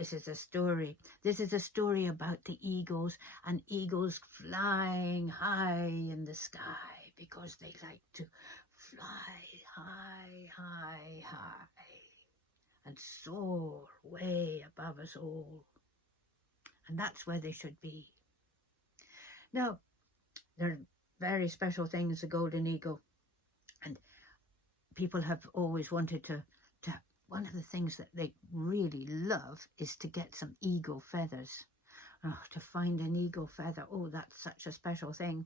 this is a story. This is a story about the eagles, and eagles flying high in the sky because they like to fly high, high, high and soar way above us all. And that's where they should be. Now, there are very special things, the golden eagle, and people have always wanted to one of the things that they really love is to get some eagle feathers. Oh, to find an eagle feather, oh, that's such a special thing.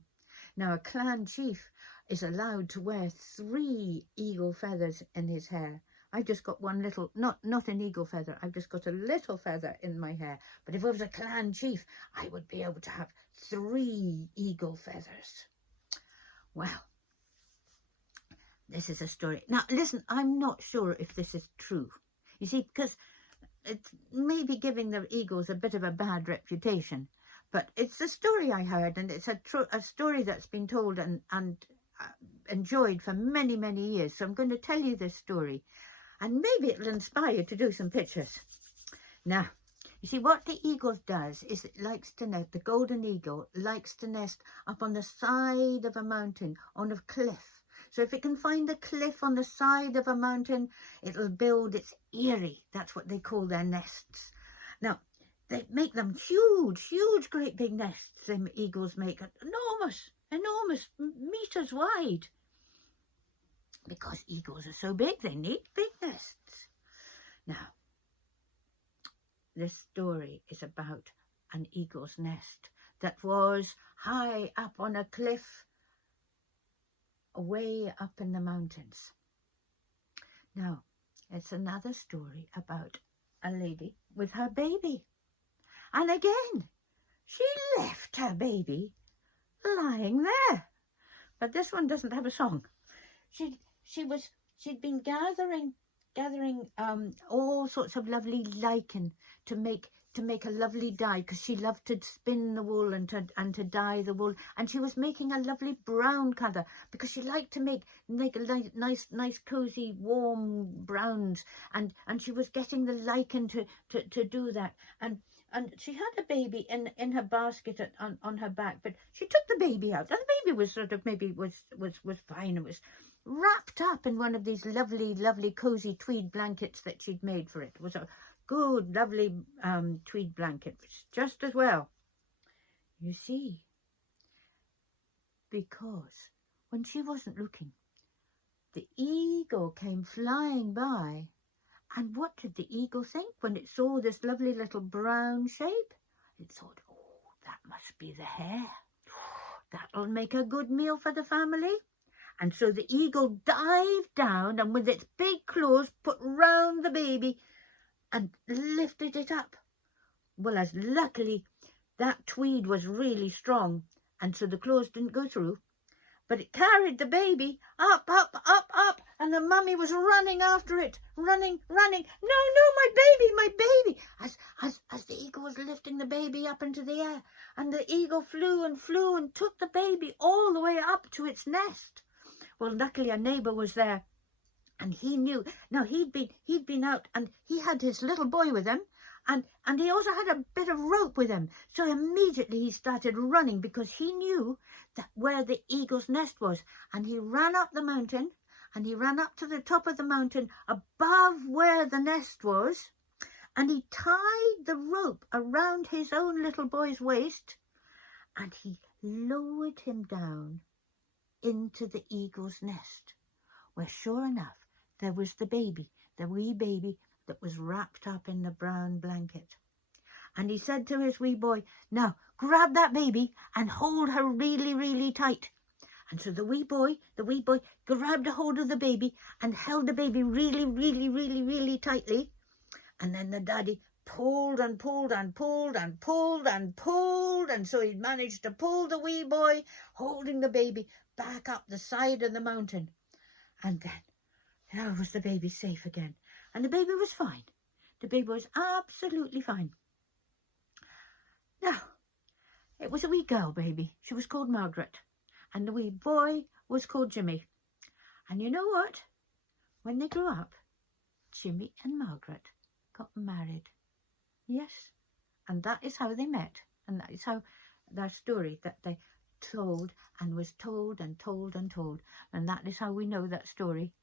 Now, a clan chief is allowed to wear 3 eagle feathers in his hair. I've just got one little, not an eagle feather, I've just got a little feather in my hair. But if I was a clan chief, I would be able to have 3 eagle feathers. Well, this is a story. Now, listen, I'm not sure if this is true. You see, because it's maybe giving the eagles a bit of a bad reputation. But it's a story I heard, and it's a story that's been told and enjoyed for many, many years. So I'm going to tell you this story, and maybe it'll inspire you to do some pictures. Now, you see, what the eagle does is it likes to nest, the golden eagle likes to nest up on the side of a mountain, on a cliff. So if it can find a cliff on the side of a mountain, it'll build its eyrie. That's what they call their nests. Now, they make them huge, huge, great big nests. Them eagles make enormous, enormous, meters wide. Because eagles are so big, they need big nests. Now, this story is about an eagle's nest that was high up on a cliff, way up in the mountains. Now, it's another story about a lady with her baby. And again, she left her baby lying there. But this one doesn't have a song. She'd been gathering all sorts of lovely lichen to make a lovely dye, because she loved to spin the wool and to dye the wool, and she was making a lovely brown colour because she liked to make a nice cozy warm browns, and she was getting the lichen to do that, and she had a baby in her basket on her back, but she took the baby out, and the baby was sort of was fine. It was wrapped up in one of these lovely cozy tweed blankets that she'd made for it. It was a good, lovely tweed blanket, which is just as well. You see, because when she wasn't looking, the eagle came flying by. And what did the eagle think when it saw this lovely little brown shape? It thought, oh, that must be the hare. That'll make a good meal for the family. And so the eagle dived down and with its big claws put round the baby and lifted it up. Well, as luckily that tweed was really strong, and so the claws didn't go through, but it carried the baby up, up, up, up, and the mummy was running after it, running. No, my baby, as the eagle was lifting the baby up into the air, and the eagle flew and took the baby all the way up to its nest. Well, luckily a neighbour was there, and he knew. Now, he'd been out, and he had his little boy with him, and he also had a bit of rope with him. So immediately he started running, because he knew that where the eagle's nest was. And he ran up the mountain, and he ran up to the top of the mountain above where the nest was, and he tied the rope around his own little boy's waist, and he lowered him down into the eagle's nest, where sure enough there was the baby, the wee baby that was wrapped up in the brown blanket. And he said to his wee boy, now grab that baby and hold her really, really tight. And so the wee boy grabbed a hold of the baby and held the baby really, really, really, really tightly. And then the daddy pulled and pulled and pulled and pulled and pulled, and so he managed to pull the wee boy, holding the baby, back up the side of the mountain. And then there was the baby safe again, and the baby was fine. The baby was absolutely fine. Now, it was a wee girl baby. She was called Margaret, and the wee boy was called Jimmy. And you know what? When they grew up, Jimmy and Margaret got married. Yes. And that is how they met. And that is how their story that they told and was told and told and told. And that is how we know that story